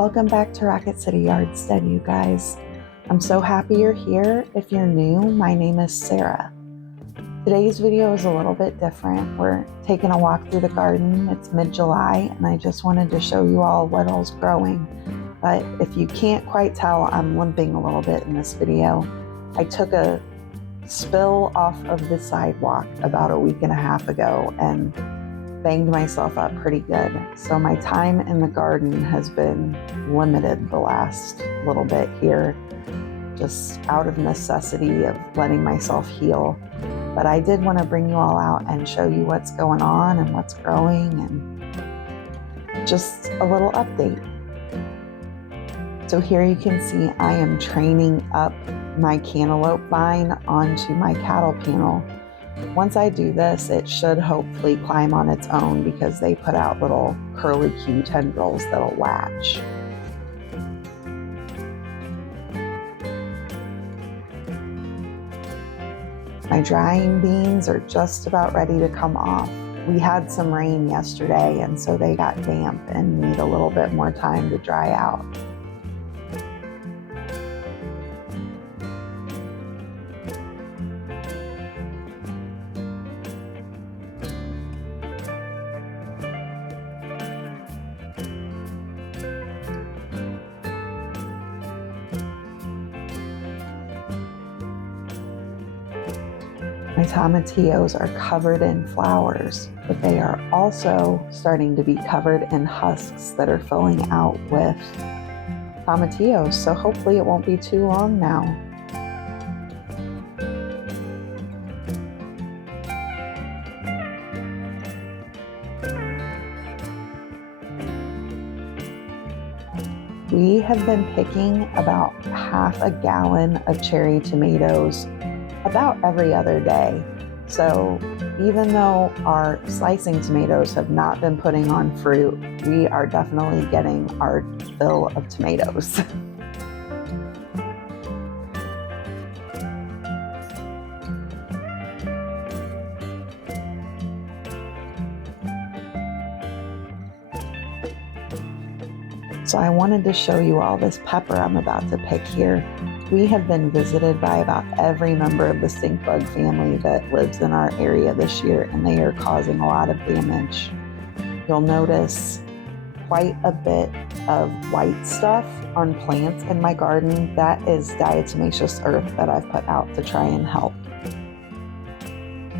Welcome back to Rocket City Yardstead, you guys. I'm so happy you're here. If you're new, my name is Sarah. Today's video is a little bit different. We're taking a walk through the garden. It's mid-July, and I just wanted to show you all what all's growing. But if you can't quite tell, I'm limping a little bit in this video. I took a spill off of the sidewalk about a week and a half ago and banged myself up pretty good. So my time in the garden has been limited the last little bit here, just out of necessity of letting myself heal. But I did want to bring you all out and show you what's going on and what's growing and just a little update. So here you can see I am training up my cantaloupe vine onto my cattle panel. Once I do this, it should hopefully climb on its own because they put out little curlicue tendrils that'll latch. My drying beans are just about ready to come off. We had some rain yesterday, and so they got damp and need a little bit more time to dry out. My tomatillos are covered in flowers, but they are also starting to be covered in husks that are filling out with tomatillos, so hopefully it won't be too long now. We have been picking about half a gallon of cherry tomatoes about every other day. So even though our slicing tomatoes have not been putting on fruit, we are definitely getting our fill of tomatoes. So I wanted to show you all this pepper I'm about to pick here. We have been visited by about every member of the stink bug family that lives in our area this year, and they are causing a lot of damage. You'll notice quite a bit of white stuff on plants in my garden. That is diatomaceous earth that I've put out to try and help.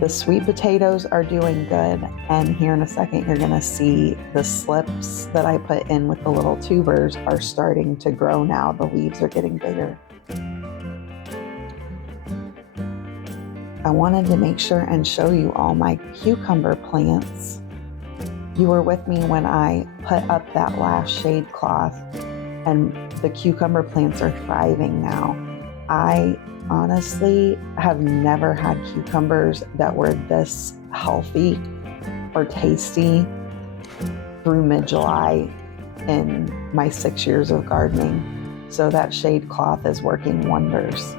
The sweet potatoes are doing good, and here in a second you're going to see the slips that I put in with the little tubers are starting to grow now. The leaves are getting bigger. I wanted to make sure and show you all my cucumber plants. You were with me when I put up that last shade cloth, and the cucumber plants are thriving now. I honestly have never had cucumbers that were this healthy or tasty through mid-July in my 6 years of gardening. So that shade cloth is working wonders.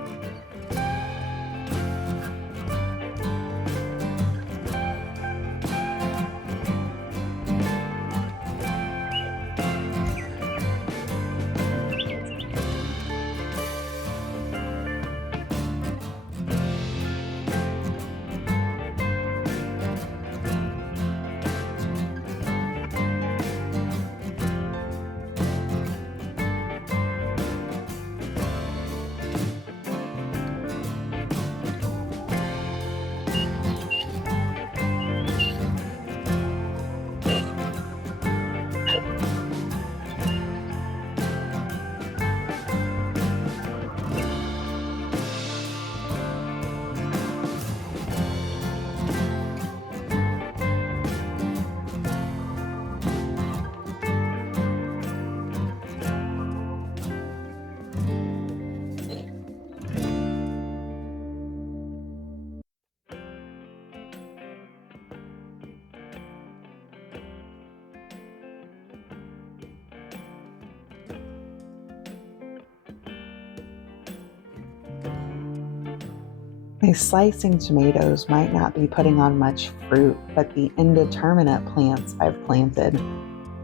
My slicing tomatoes might not be putting on much fruit, but the indeterminate plants I've planted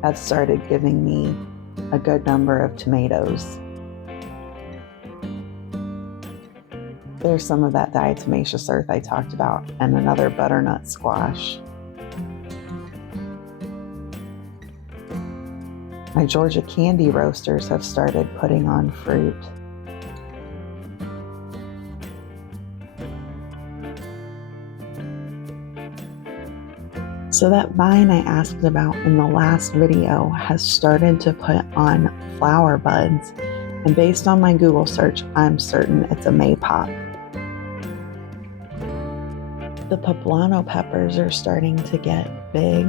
have started giving me a good number of tomatoes. There's some of that diatomaceous earth I talked about, and another butternut squash. My Georgia candy roasters have started putting on fruit. So that vine I asked about in the last video has started to put on flower buds, and based on my Google search, I'm certain it's a maypop. The poblano peppers are starting to get big.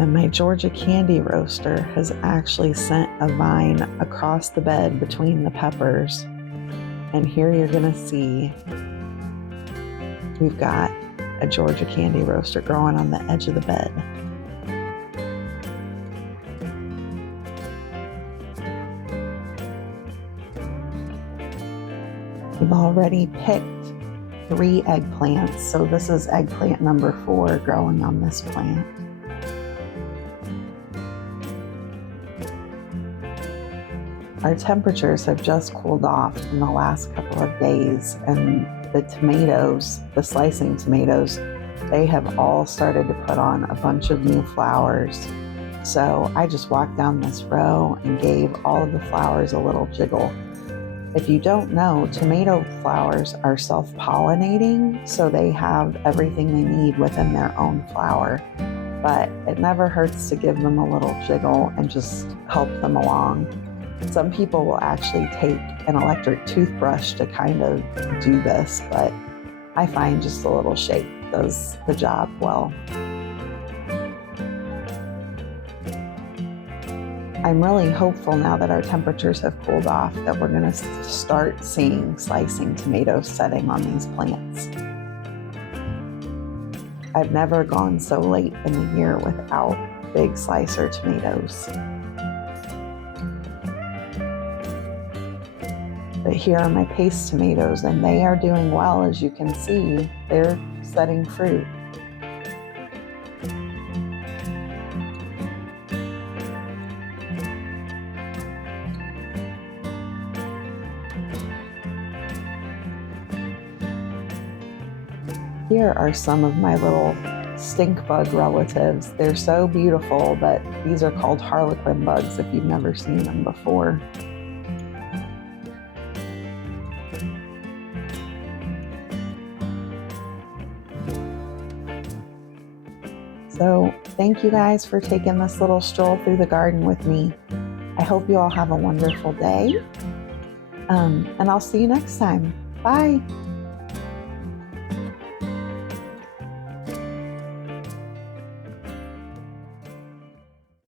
And my Georgia candy roaster has actually sent a vine across the bed between the peppers. And here you're gonna see we've got a Georgia candy roaster growing on the edge of the bed. We've already picked 3 eggplants, so this is eggplant number 4 growing on this plant. Our temperatures have just cooled off in the last couple of days, and the tomatoes, the slicing tomatoes, they have all started to put on a bunch of new flowers. So I just walked down this row and gave all of the flowers a little jiggle. If you don't know, tomato flowers are self-pollinating, so they have everything they need within their own flower. But it never hurts to give them a little jiggle and just help them along. Some people will actually take an electric toothbrush to kind of do this, but I find just a little shake does the job well. I'm really hopeful now that our temperatures have cooled off that we're going to start seeing slicing tomatoes setting on these plants. I've never gone so late in the year without big slicer tomatoes. But here are my paste tomatoes, and they are doing well. As you can see, they're setting fruit. Here are some of my little stink bug relatives. They're so beautiful, but these are called harlequin bugs if you've never seen them before. So thank you guys for taking this little stroll through the garden with me. I hope you all have a wonderful day, and I'll see you next time. Bye.